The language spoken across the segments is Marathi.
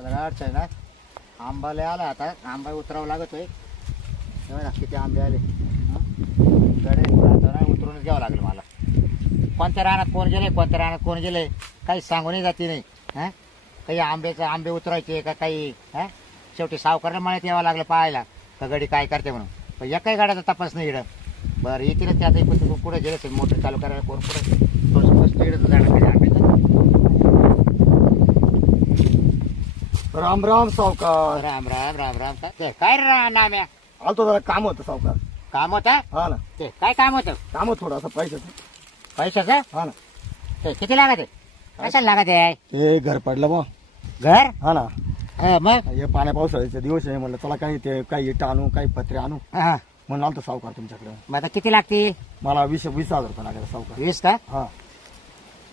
सगळ्याच आहे ना आंबाले आला आता आंबा उतरावं लागतोय ना किती आंबे आले गडे आता ना उतरूनच घ्यावं लागलं मला कोणत्या रानात कोण गेले कोणत्या रानात कोण गेले काही सांगूनही जाते नाही हां काही आंबे उतरायचे का काही हां शेवटी सावकारला मळ्यात यावं लागलं पाहायला का गडी काय करते म्हणून पण या काही गाड्याचा तपास नाही इकडं बरं येतील ते आता कुठे गेले असेल मोटर चालू करायला कोण कुठं थोडंसं मस्त इकडं जाणं पाहिजे आंब्याचं राम राम सावकार. राम राम राम राम काय नाम्या आलतो जरा काम होतं सावकार. काम होतं हा ना ते काय काम होतं काम होतं थोडंसं पैशाचं. पैशाचं हा ना ते किती लागत आहे कशाला लागत आहे ते घर पडलं बा. घर हा ना मग हे पाण्या पावसाळ्याचे दिवस आहे म्हणलं चला काही ते काही इटा आणू काही पत्रे आणू हा म्हणून आलतो सावकार तुमच्याकडे. मग आता किती लागतील मला 20,000 रुपये लागेल सावकार. 20 का हा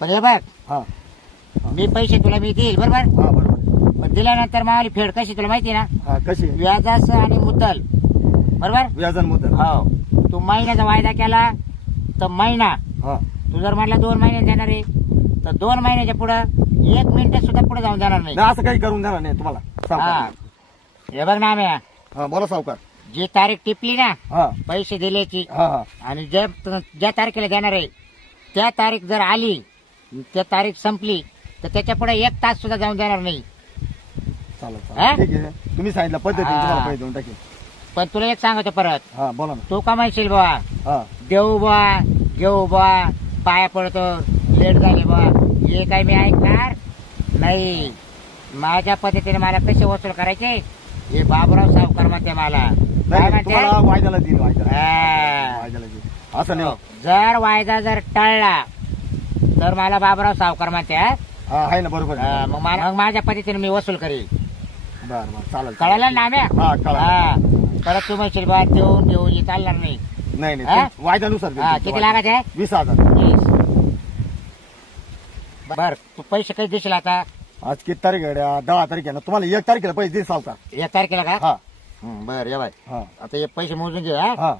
पण हे बघ हा मी पैसे तुला मी देईल बरोबर हा बरोबर. पण दिल्यानंतर मावाली फेड कशी तुला माहिती ना हा कशी व्याजाचं आणि मुद्दल बरोबर व्याजन मुद्दल. हो तू महिन्याचा वायदा केला तर महिना हा तू जर म्हटलं 2 महिने देणार आहे तर 2 महिन्याच्या पुढं 1 मिनिट सुद्धा पुढे जाऊन देणार नाही. नाही असं काही करून देणार नाही तुम्हाला हा सावकार. हे बघ ना आम्ही हा बोला सावकार. जी तारीख टिपली ना हा पैसे दिल्याची हा हा आणि ज्या तारखेला देणार आहे त्या तारीख जर आली त्या तारीख संपली तर त्याच्या पुढे 1 तास सुद्धा जाऊन देणार नाही. चालेल हा? चालेल ठीक आहे तुम्ही सांगितलं पद्धतीने हा. तुम्हाला पैसे देऊन टाकेल. पण तुला एक सांगतो परत हा बोला ना. तू कमायशील बा हा देऊ बा घेऊ बा पाया पडतो लेट झाले बा हे काय मी ऐकणार नाही. माझ्या पद्धतीने मला कसे वसूल करायचे हे बाबूराव सावकार म्हणते मला काय नाही म्हणते तुम्हाला वायद्याला देईल वायद्याला हा. वायद्याला देईल असं नाही होत. जर वायदा जर टळला तर मला बाबूराव सावकार म्हणते हा? हा आहे ना बरोबर आहे. मग माझ्या पद्धतीने मी वसूल करेल. बरं बरं चालेल कळालं ना आम्ही हा कळलं. परत तू म्हणशील बा देऊन घेऊन हे चालणार नाही. नाही हा? नाही वायद्यानुसार देईल तुमचं किती वायदा. लागत आहे 20,000. बर तू पैसे काही देशील आता आज किती तारीख आहे 10 तारीख आहे ना तुम्हाला 1 तारखेला पैसे देईल सावकार. 1 तारखेला का हा बर या बाय हा आता हे पैसे मोजून घे हा हा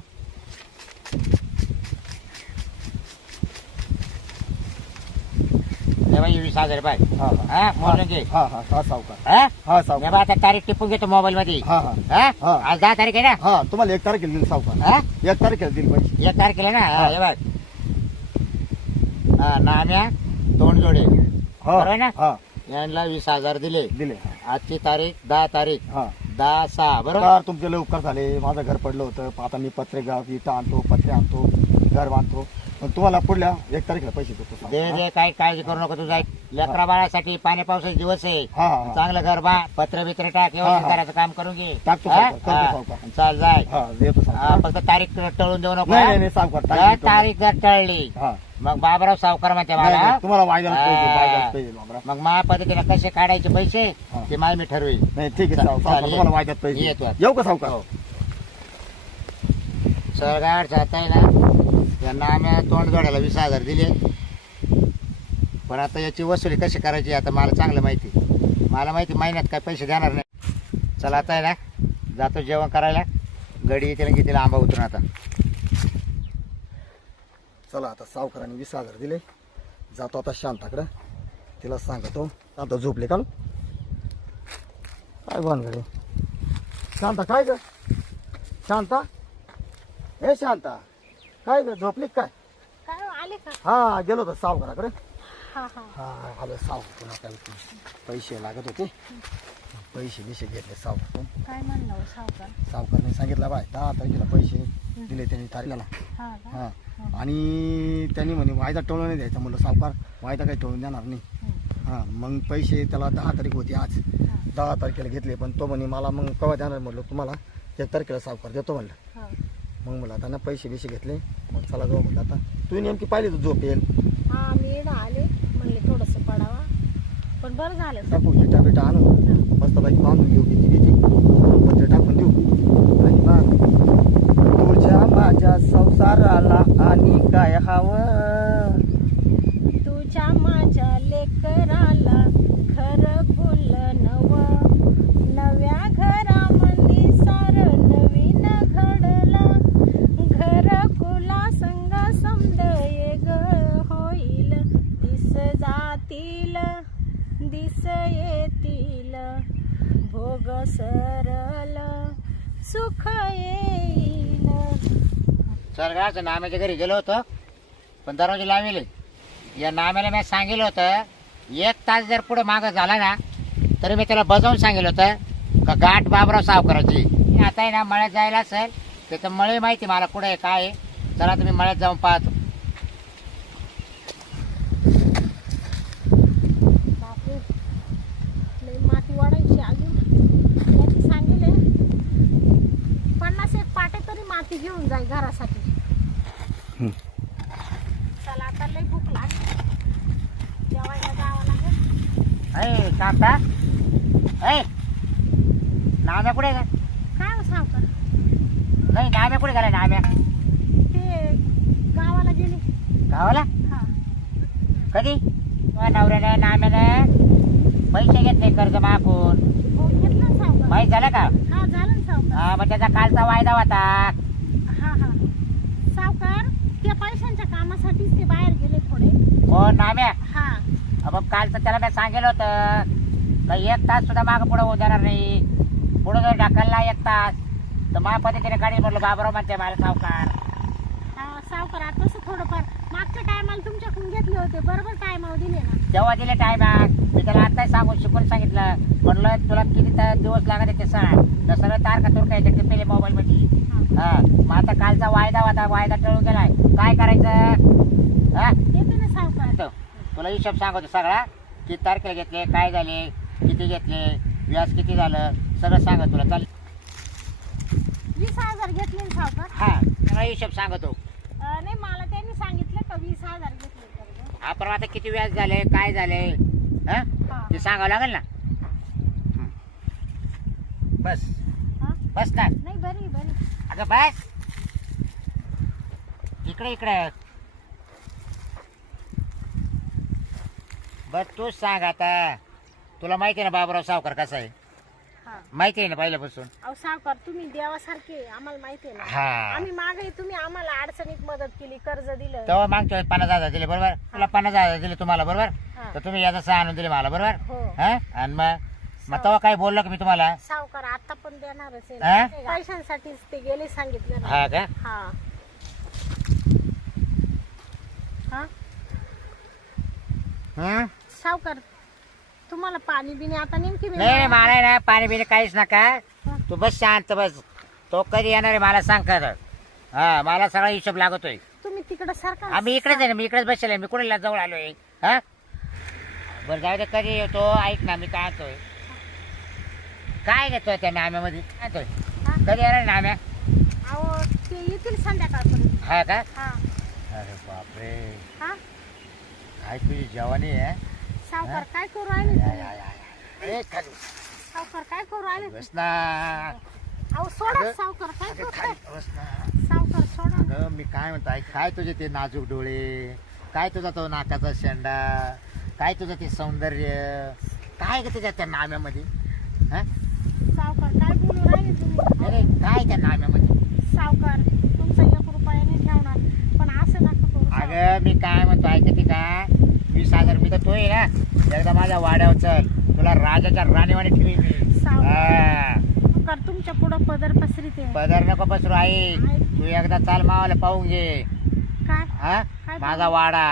या बाई 20,000 रुपये हा हा मोजून घे हा हा हा सावकार हा हा या सावकार. बाय आता तारीख टिपून घेतो मोबाईल मध्ये हा हा हा हा. आज 10 तारीख आहे ना हा तुम्हाला 1 तारखेला देईल सावकार. हा 1 तारखेला देईल पैसे. 1 तारखेला ना हा. हे बघ हा नाम्या 2 जोडे हा बरोबर ना हा यांना 20,000 दिले. दिले. आजची तारीख 10 तारीख हा 10/6 बरोबर सावकार तुमचे लय उपकार झाले. माझं घर पडलं होतं आता मी पत्रे गाव इथं आणतो पत्रे आणतो घर बांधतो पण तुम्हाला पुढल्या 1 तारखेला पैसे देतो दे सावकार. दे काही काळजी करू नको तुझा लेकरा बाळासाठी पाण्या पावसाचे दिवस आहे हा हा हा चांगलं घर बा पत्र बित्र टाक हा, हा. घराचं काम करून घे टाकतो हा? सावकार, करतो हा. सावकार. चाल जाय हा देतो हा, सावकार. फक्त तारीख टळून देऊ नको नाही हा? नाही नाही सावकार जर तारीख तारीख जर टळली हा मग बाबराव सावकार म्हणते नाही, मला नाही, तुम्हाला वायद्याला पैसे देईल, हा. वायद्याला पैसे देईल बाबरा. मग माझ्या पद्धतीने कसे काढायचे पैसे हा. ते मला मी ठरवेल नाही ठीक आहे चालेल, सावकार चालेल. तुम्हाला वायद्यात पैसे येतो देईल. आता. येऊ का सावकार. हो. सरगाड जाताय ना यांना आम्ही तोंड जोडायला 20,000 दिले पण आता याची वसुली कशी करायची आता मला चांगलं माहिती. मला माहिती महिन्यात काय पैसे देणार नाही. चला आता आहे ना जातो जेवण करायला गडी येतील घेतील आंबा उतरून आता. चला आता सावकाराने 20,000 दिले जातो आता शांताकडे तिला सांगतो आता झोपले का काय भानगडे शांता काय ग शांता हे शांता काय ग झोपली का काय. काय हो, आले का? हा गेलो होतो सावकाराकडे. हा हा हा आलो सावकार आता पैसे लागत होते पैसे बिशे घेतले सावकार. काय म्हणलं हो सावकार? सावकारने सांगितलं बाय 10 तारखेला पैसे दिले त्यांनी तारखेला. हा का? हा आणि त्यांनी म्हणे वायदा टळून नाही द्यायचा म्हणलं सावकार वायदा काही टळून देणार नाही. हां मग पैसे त्याला 10 तारीख होती आज 10 तारखेला घेतले पण तो म्हणे मला मग केव्हा देणार म्हटलं तुम्हाला 1 तारखेला सावकार देतो म्हणलं. हा. मग मला आता ना पैसे बिशे घेतले मग चला जाऊ म्हटलं आता तू नेमकी पाहिली तू झोप येईल हा मी इकडं आले म्हणले थोडस पडावा पण बरं झालं टाकू विटा बिटा आणू मस्त बाई बांधून घेऊ किती किती पत्रे टाकून देऊ आणि मग तुझ्या माझ्या संसाराला आणि काय हवं तुझ्या माझ्या लेकराला खरं बोललं नव नव्या घरामध्ये सार नवीन घडलं घर कुला संग समद ग होईल दिस जातील दिस येतील घसरल सुख येईल. सरगाचं नाम्याच्या घरी गेलो होतो पण दरवाजे लावले. या नाम्याला मी सांगितलं होतं 1 तास जर पुढे मागं झाला ना तरी मी त्याला बजावून सांगितलं होतं का गाठ बाबराव सावकाराची. आता आहे ना मळ्यात जायला असेल त्याचं मळे माहिती मला कुठे आहे काय आहे. चला तुम्ही मळ्यात जाऊन पाहतो. बापरे, लई माती वाढायची अजून. याची सांगितले 50 पाटे तरी माती घेऊन जाई घरासाठी. चला आता लई भूक लागली, जेवायला जावं लागेल. अय शांता, अय नाम्या कुठे आहे का? काय हो सावकार, नाही नाम्या कुठे गेला? नाम्या ते गावाला गेले. गावाला हा, कधी? नवऱ्याने नाम्याने पैसे घेतले कर्ज मागून, हो घेतलं ना सावकार. माहीत झालं का? हा झालं ना सावकार. हा मग त्याचा कालचा वायदा होता. हा हा सावकार, त्या पैशांच्या कामासाठीच ते बाहेर गेले थोडे. हो नाम्या. हा मग कालचं त्याला मी सांगितलं होतं का 1 तास सुद्धा मागं पुढे होऊ देणार नाही. पुढे जर ढकलला 1 तास तर माझ्या पद्धतीने गाडी म्हटलं बाबराव म्हणते मला सावकार. हा सावकार, आता तसं थोडंफार मागच्या टायमाला तुमच्याकडून घेतले होते, बरोबर टायमावर दिले ना. जेव्हा दिले टायमात मी त्याला आत्ताच सांगून शिकून सांगितलं. म्हणलं तुला किती दिवस लागत ते सांग. तर सगळं तारखा तुरखा याच्यात ते पहिले मोबाईल मध्ये. हा मग आता कालचा वायदा होता, वायदा टळून गेलाय. काय करायचं? हा देते ना सावकार. तो, तुला हिशोब सांगतो सगळा. किती तारखेला घेतले, काय झाले, किती घेतले, व्याज किती झालं, सगळं सांगत तुला. चाल 20,000 घेतले ना सावकार. हा सगळा हिशोब सांगतो. नाही, मला त्यांनी सांगितलं का 20,000 घेतले कर्ज. आपण आता किती व्याज झाले, काय झाले, हा हा. ते सांगावं लागेल ना. बस हा? बस ना. नाही, बरी बरी. अगं बस इकडे इकडे. बस तूच सांग आता. तुला माहिती आहे ना बाबराव सावकार कसा आहे? हा माहिती आहे ना पहिल्यापासून. अहो सावकार, तुम्ही देवासारखे, आम्हाला माहिती आहे ना. हा आम्ही मागे तुम्ही आम्हाला अडचणीत मदत केली, कर्ज दिलं. तेव्हा मागच्या 50,000 दिले बरोबर. तुला 50,000 दिले तुम्हाला बरोबर. हा. तर तुम्ही याचा 6 आणून दिले मला बरोबर. हो हा आणि मग तेव्हा काही बोललो का मी तुम्हाला? सावकार, आता पण देणारच आहे हा? ना. पैशांसाठीच ते गेले, सांगितलं ना. हा का? हा हा हं? सावकार, तुम्हाला पाणी बिणी आता नेमकी नाही नाही, मला आहे ना पाणी बिणी काहीच नका. तू बस शांत बस. तो कधी येणार आहे मला सांग का? हा मला सगळा हिशोब लागतोय. तुम्ही तिकडे सारखा. आम्ही इकडेच आहे ना, मी इकडेच बसले. मी कुठे जवळ आलोय? हा बरं जाऊ दे. कधी येतो ऐक ना, मी काय आणतोय, काय घेतोय त्या नाम्यामध्ये, काय आणतोय? हा? कधी येणार नाम्या? अहो ते येतील संध्याकाळपर्यंत. हा का? हा अरे बापरे, हा काय तुझी जवानी आहे. सावकार, काय करू राहिले या, तुम्ही? या, या, या. ए, खाली सावकार, काय करू राहिले? बस ना. अहो सोडा अगं, सावकार, काय अगं, करताय? खाली बस ना. सावकार सोडा. अगं, मी काय म्हणतो ऐक, काय तुझे ते नाजूक डोळे, काय तुझा तो नाकाचा शेंडा, काय तुझं ते सौंदर्य, काय ग तुझ्या त्या नाम्यामध्ये? हा? सावकार, काय बोलू राहिले तुम्ही? नाही नाही, काय त्या नाम्यामध्ये? सावकार, तुमचा 1 रुपया नाही ठेवणार, पण असं नका करू सावकार. अगं मी काय म्हणतो ऐकते का? 20,000 मी तर तोय ना. एकदा माझ्या वाड्यावर चल, तुला राजाच्या राणीवाणी ठेवी मी. सावकार, सावकार, तुमच्या पुढं पदर पसरीत आहे. पदर नको पसरू आई. तू एकदा चाल मावाला पाहून घे. काय हा काय माझा वाडा.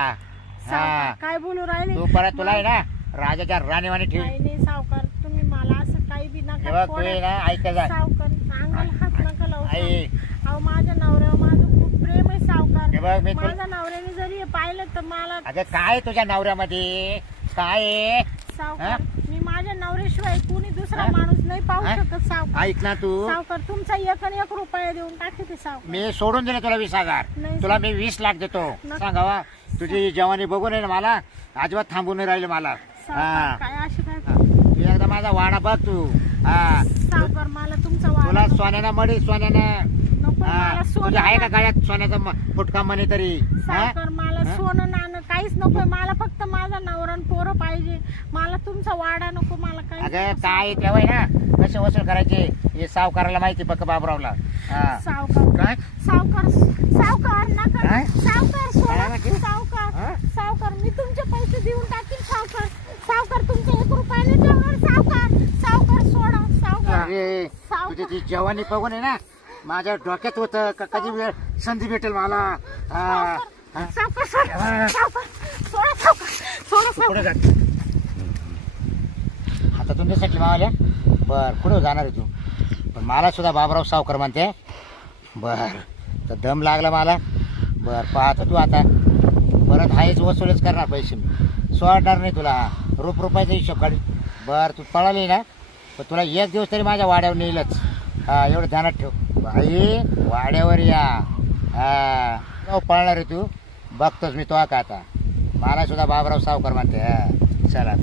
सावकार, हा काय बोलू राहिले? तू परत तुला आहे ना राजाच्या राणीवाणी ठेवी. काही नाही सावकार, तुम्ही मला असं काही बी नका तेव्हा तू कोणा- आहे ना ऐक जा सावकार, अंगाला हात नका लावू. आई. अहो माझ्या नवऱ्यावर माझं खूप प्रेम आहे सावकार. हे बघ, मी तुला- माझ्या नवऱ्याने जरी हे पाहिलं तर मला अगं काय तुझ्या नवऱ्यामध्ये काय आहे? सावकार, मी माझ्या नवऱ्याशिवाय कोणी दुसरा हा? माणूस नाही पाहू हा? शकत सावकार. ऐक ना तू, सावकार, तुमचा 1 रुपया देऊन टाकते ते सावकार. मी सोडून दिले तुला 20,000. नाही. तुला मी 20 लाख देतो. नको. सांगावा तुझी जवानी बघून आहे ना मला अजिबात थांबून नाही राहिले मला. सावकार, हा काय अशी काय? तू एकदा माझा वाडा बघ तू. हा सावकार, मला तुमचा तुला वादा सोन्यानं मडी सोन्यानं. नको. हा मला तुझ्या आहे का सोनं, गळ्यात सोन्याचा फुटका म्हणे तरी? हा? सावकार, मला हा? सोनं नाणं काहीच नको. मला फक्त माझा नवरा आणि पोरं पाहिजे. मला तुमचा वाडा नको, मला काही अगं काय तेव्हा आहे ना कसे वसूल करायचे हे सावकाराला माहिती बघ बाबरावला. हा सावकार, काय सावकार, सावकार नका. काय? सावकार काय सोडा. म्हटली? सावकार, हा? सावकार, मी तुमचे पैसे देऊन टाकीन सावकार. सावकार, तुमचे 1 रुपया नाही ठेवणार सावकार. सावकार सोडा. सावकार रे सावकार. तुझी ती जवानी बघून आहे ना माझ्या डोक्यात होतं का कधी वेळ संधी भेटेल मला हा. सावकार सोडा. सावकार सोडा. सावकार सोडा. तू कुठे जात हातातून दिसटली मावाल्या बर कुठं जाणार आहे तू पण मला सुद्धा बाबराव सावकार म्हणते बर तर दम लागला मला बर पाहतो तू आता परत हायच वसूलच करणार पैसे मी सोडणार नाही तुला रुपयाचा हिशोब काढ बर तू पळाली ना पण तुला एक दिवस तरी माझ्या वाड्यावर नेईलच हा एवढं ध्यानात ठेव बाई वाड्यावर या हा पळणार आहे तू बघतोच मी तो का आता मला सुद्धा बाबराव सावकार म्हणते हा चला